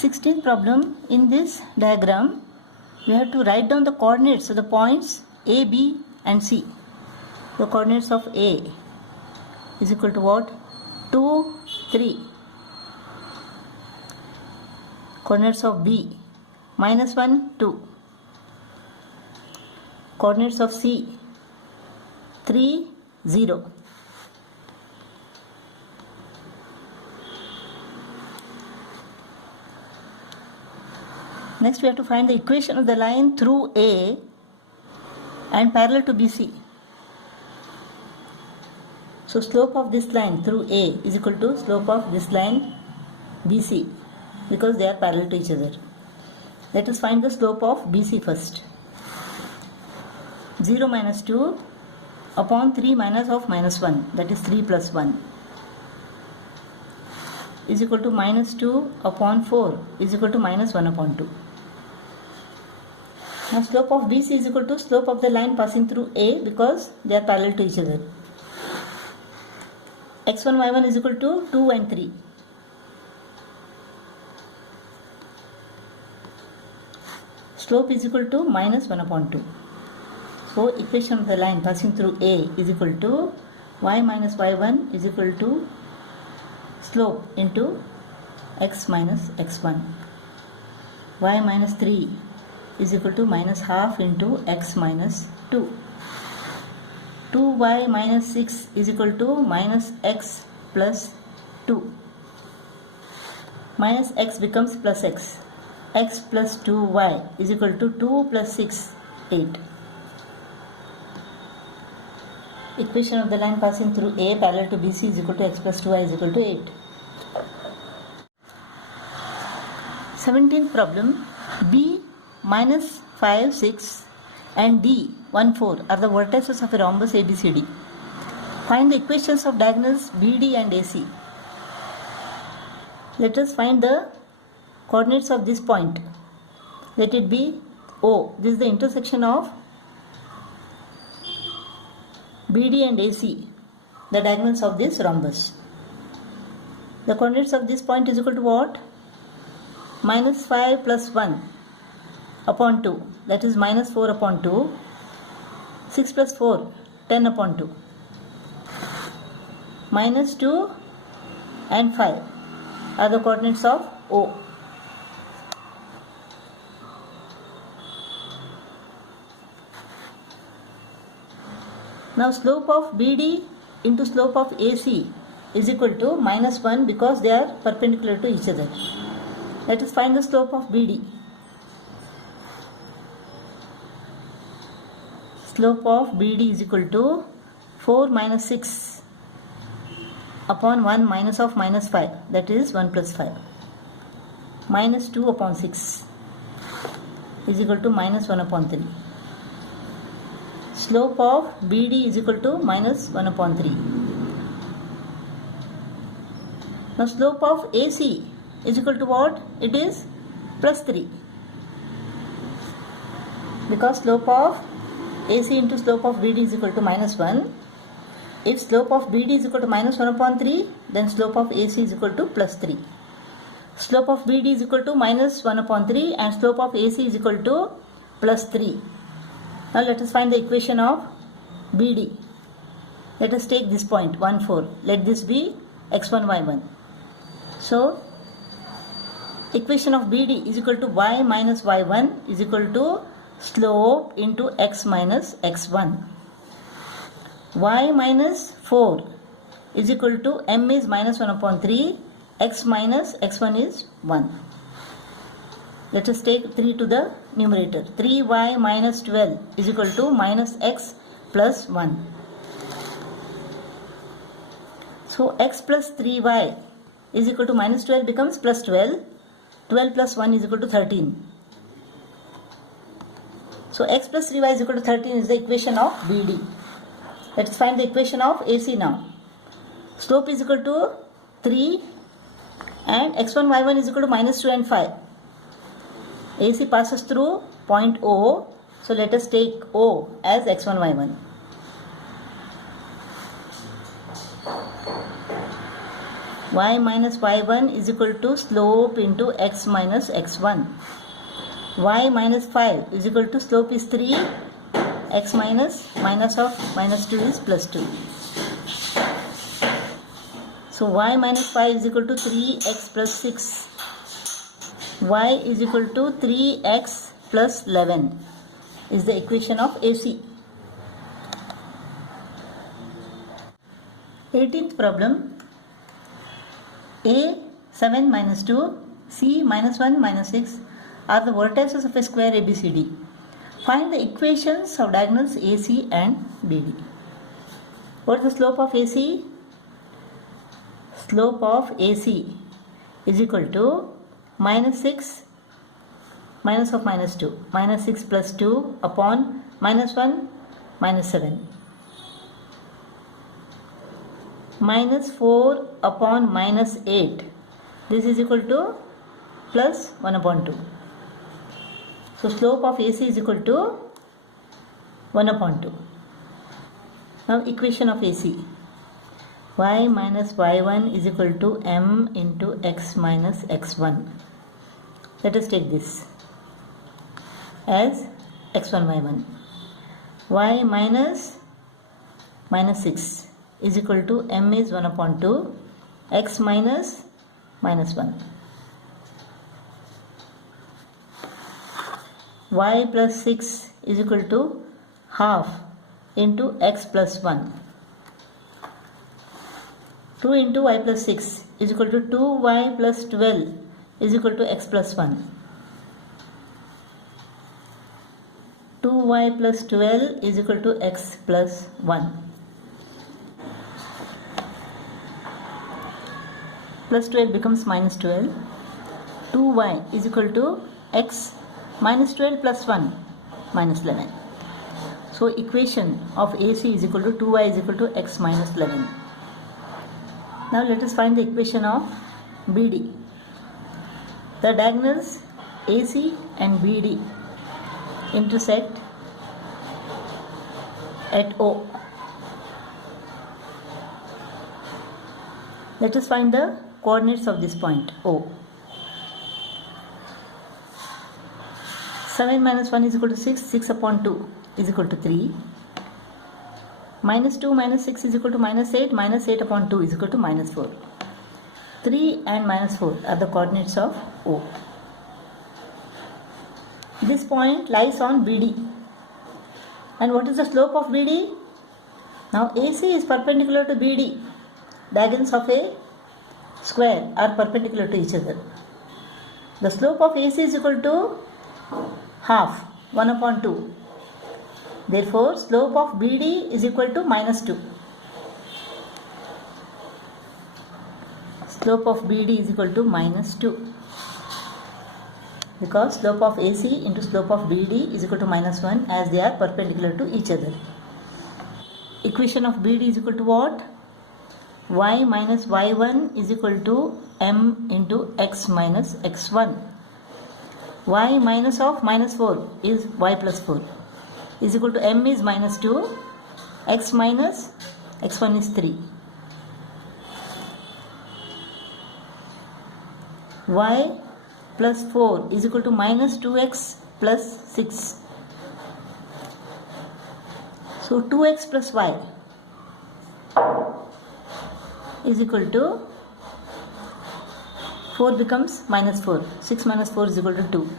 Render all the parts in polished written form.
16th problem. In this diagram, we have to write down the coordinates of the points A, B and C. The coordinates of A is equal to what? 2, 3. Coordinates of B, -1, 2. Coordinates of C, 3, 0. Next we have to find the equation of the line through A and parallel to BC. So slope of this line through A is equal to slope of this line BC because they are parallel to each other. Let us find the slope of BC first. 0 minus 2 upon 3 minus of -1, that is 3 plus 1, is equal to -2 upon 4 is equal to -1 upon 2. Now slope of BC is equal to slope of the line passing through A because they are parallel to each other. x1 y1 is equal to 2 and 3. Slope is equal to -1 upon 2. So equation of the line passing through A is equal to y minus y1 is equal to slope into x minus x1. Y minus 3 is equal to -half into x minus 2. 2y minus 6 is equal to minus x plus 2. Minus x becomes plus x. X plus 2y is equal to 2 plus 6, 8. Equation of the line passing through A parallel to BC is equal to x plus 2y is equal to 8. 17th problem. B -5, 6 and D 1, 4 are the vertices of a rhombus ABCD. Find the equations of diagonals BD and AC. Let us find the coordinates of this point. Let it be O. This is the intersection of BD and AC, the diagonals of this rhombus. The coordinates of this point is equal to what? -5 plus 1 upon 2, that is -4 upon 2. 6 plus 4, 10 upon 2. -2 and 5 are the coordinates of O. Now slope of BD into slope of AC is equal to -1 because they are perpendicular to each other. Let us find the slope of BD. Slope of BD is equal to 4 minus 6 upon 1 minus of -5, that is 1 plus 5. -2 upon 6 is equal to -1 upon 3. Slope of BD is equal to -1 upon 3. Now slope of AC is equal to what? It is plus 3. Because slope of AC into slope of BD is equal to -1. If slope of BD is equal to -1 upon 3, then slope of AC is equal to plus 3. Slope of BD is equal to -1 upon 3 and slope of AC is equal to plus 3. Now let us find the equation of BD. Let us take this point 1, 4. Let this be x1, y1. So equation of BD is equal to y minus y1 is equal to slope into x minus x1. Y minus 4 is equal to m is -1 upon 3. X minus x1 is 1. Let us take 3 to the numerator. 3y minus 12 is equal to minus x plus 1. So x plus 3y is equal to -12 becomes plus 12. 12 plus 1 is equal to 13. So x plus 3y is equal to 13 is the equation of BD. Let's find the equation of AC now. Slope is equal to 3 and x1 y1 is equal to -2 and 5. AC passes through point O, so let us take O as x1 y1. y minus y1 is equal to slope into x minus x1. Y minus 5 is equal to slope is 3, x minus of minus 2 is plus 2. So y minus 5 is equal to 3x plus 6. Y is equal to 3x plus 11 is the equation of AC. 18th problem. A 7 minus 2, C minus 1 minus 6 are the vertices of a square ABCD. Find the equations of diagonals AC and BD. What is the slope of AC? Slope of AC is equal to minus 6 minus of minus 2, minus 6 plus 2 upon minus 1 minus 7, minus 4 upon minus 8. This is equal to plus 1 upon 2. So slope of AC is equal to 1 upon 2. Now equation of AC. Y minus y1 is equal to m into x minus x1. Let us take this as x1 y1. Y minus 6 is equal to m is 1 upon 2, x minus 1. Y plus 6 is equal to half into x plus 1. 2 into y plus 6 is equal to 2y plus 12 is equal to x plus 1. 2y plus 12 is equal to x plus 1. Plus 12 becomes minus 12. 2y is equal to x minus 12 plus 1 minus 11. So equation of AC is equal to 2y is equal to x minus 11. Now let us find the equation of BD. The diagonals AC and BD intersect at O. Let us find the coordinates of this point O. 7 minus 1 is equal to 6, 6 upon 2 is equal to 3. Minus 2 minus 6 is equal to minus 8, minus 8 upon 2 is equal to minus 4. 3 and minus 4 are the coordinates of O. This point lies on BD. And what is the slope of BD? Now AC is perpendicular to BD. Diagonals of a square are perpendicular to each other. The slope of AC is equal to half, 1 upon 2. Therefore, slope of BD is equal to minus 2. Slope of BD is equal to minus 2. Because slope of AC into slope of BD is equal to minus 1 as they are perpendicular to each other. Equation of BD is equal to what? Y minus y1 is equal to m into x minus x1. Y minus of minus 4 is y plus 4 is equal to m is minus 2, x minus x1 is 3. Y plus 4 is equal to minus 2x plus 6. So 2x plus y is equal to 4 becomes minus 4. 6 minus 4 is equal to 2.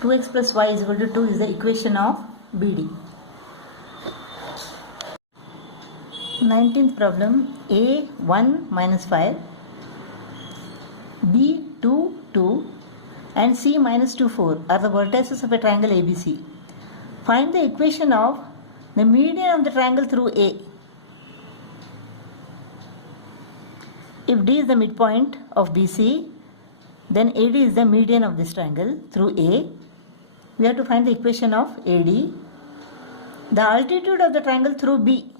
2x plus y is equal to 2 is the equation of BD. 19th problem. A 1 minus 5, B 2 2 and C minus 2 4 are the vertices of a triangle ABC. Find the equation of the median of the triangle through A. If D is the midpoint of BC, then AD is the median of this triangle through A. We have to find the equation of AD. The altitude of the triangle through B.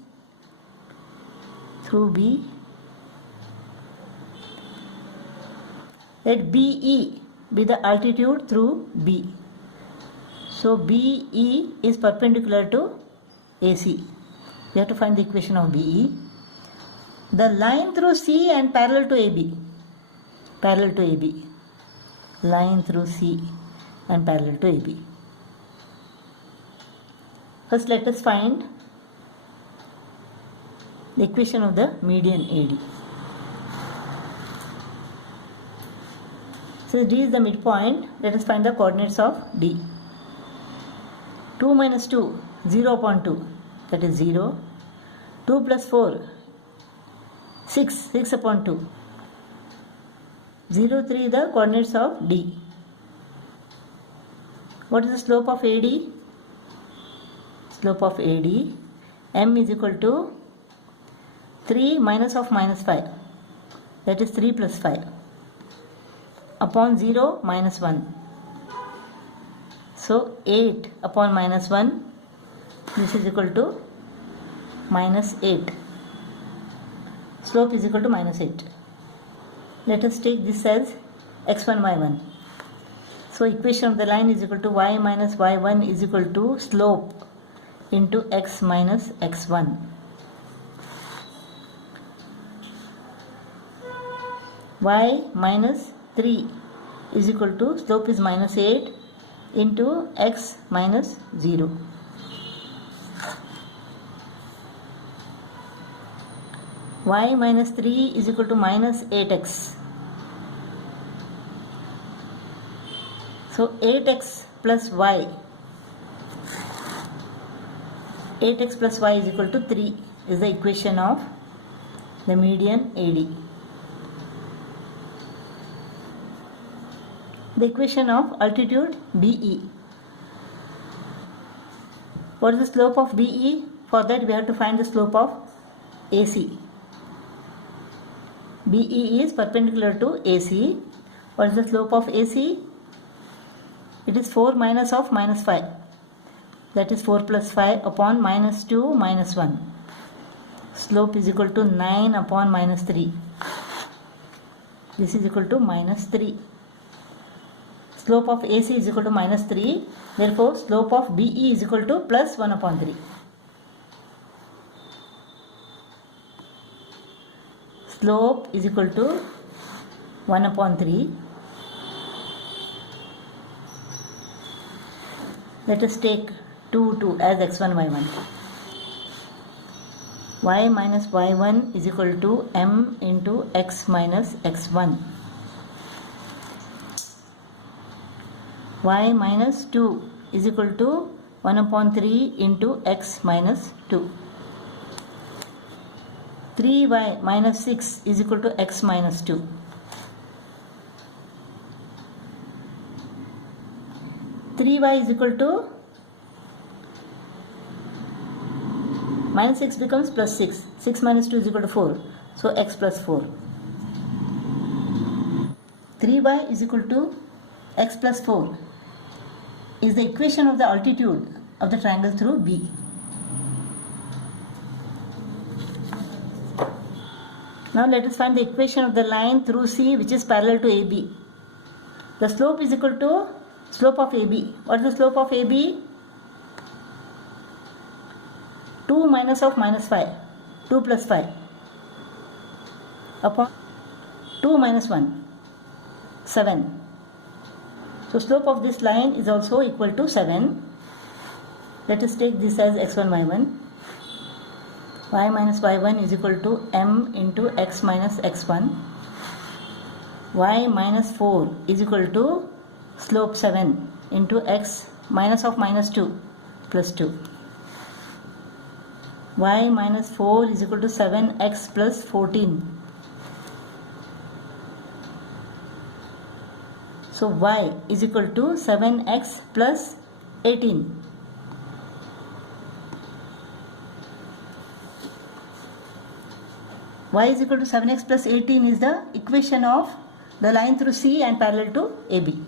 Let BE be the altitude through B. So BE is perpendicular to AC. We have to find the equation of BE. the line through C and parallel to AB. Parallel to AB. Line through C and parallel to AB. First let us find the equation of the median AD. Since D is the midpoint, let us find the coordinates of D. 2 minus 2, 0 upon 2, that is 0. 2 plus 4, 6, 6 upon 2. 0, 3 the coordinates of D. What is the slope of AD? Slope of AD, M is equal to 3 minus of minus 5, that is 3 plus 5, upon 0 minus 1. So 8 upon minus 1, this is equal to minus 8. Slope is equal to minus 8. Let us take this as x1, y1. So equation of the line is equal to y minus y1 is equal to slope into x minus x1. Y minus 3 is equal to slope is minus 8 into x minus 0. Y minus 3 is equal to minus 8x. So 8x plus y. 8x plus y is equal to 3 is the equation of the median AD. The equation of altitude BE. What is the slope of BE? For that we have to find the slope of AC. BE is perpendicular to AC. What is the slope of AC? It is 4 minus of minus 5. That is 4 plus 5 upon minus 2 minus 1. Slope is equal to 9 upon minus 3. This is equal to minus 3. Slope of AC is equal to minus 3. Therefore, slope of BE is equal to plus 1 upon 3. Slope is equal to 1 upon 3. Let us take 2 as x1, y1. Y minus y1 is equal to m into x minus x1. Y minus 2 is equal to 1 upon 3 into x minus 2. 3y minus 6 is equal to x minus 2. 3y is equal to minus 6 becomes plus 6. 6 minus 2 is equal to 4. So x plus 4. 3y is equal to x plus 4 is the equation of the altitude of the triangle through B. Now let us find the equation of the line through C which is parallel to AB. The slope is equal to slope of AB. What is the slope of AB? 2 minus of minus 5. 2 plus 5 upon 2 minus 1. 7. So slope of this line is also equal to 7. Let us take this as x1, y1. Y minus y1 is equal to m into x minus x1. Y minus 4 is equal to slope 7 into x minus of minus 2 plus 2. Y minus 4 is equal to 7x plus 14. So y is equal to 7x plus 18. Y is equal to 7x plus 18 is the equation of the line through C and parallel to AB.